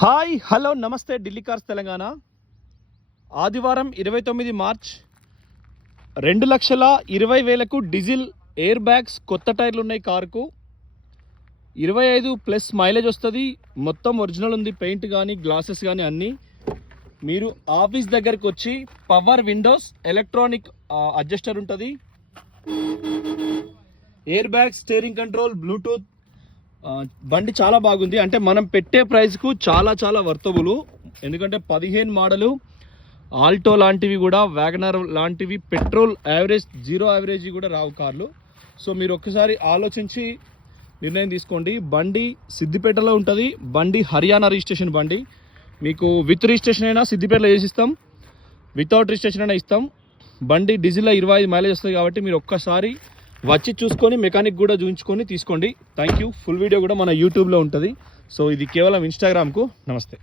Hi hello నమస్తే Delhi cars Telangana. ఆదివారం 29 March 2,20,000కు diesel air bags కొత్త టైర్లు ఉన్నాయి. కారుకు 25+ మైలేజ్ వస్తుంది. మొత్తం ఒరిజినల్ ఉంది, పెయింట్ కానీ గ్లాసెస్ కానీ అన్నీ. మీరు ఆఫీస్ దగ్గరికి వచ్చి పవర్ విండోస్, ఎలక్ట్రానిక్ అడ్జస్టర్ ఉంటుంది, air bag, steering control, Bluetooth. బండి చాలా బాగుంది. అంటే మనం పెట్టే ప్రైస్కు చాలా వర్తబుల్. ఎందుకంటే 15 మోడలు ఆల్టో లాంటివి కూడా, వ్యాగనర్ లాంటివి పెట్రోల్ యావరేజ్, జీరో యావరేజ్ కూడా రావు కార్లు. సో మీరు ఒక్కసారి ఆలోచించి నిర్ణయం తీసుకోండి. బండి సిద్దిపేటలో ఉంటుంది. బండి హర్యానా రిజిస్ట్రేషన్ బండి. మీకు విత్ రిజిస్ట్రేషన్ అయినా సిద్దిపేటలో చేసిస్తాం, వితౌట్ రిజిస్ట్రేషన్ అయినా ఇస్తాం. బండి డీజిల్లో 25 మైలేజ్ వస్తుంది కాబట్టి మీరు ఒక్కసారి వచ్చి చూసుకొని మెకానిక్ కూడా చూపించుకొని తీసుకోండి. Thank you. ఫుల్ వీడియో కూడా మన యూట్యూబ్లో ఉంటుంది. సో ఇది కేవలం ఇన్స్టాగ్రామ్కు. నమస్తే.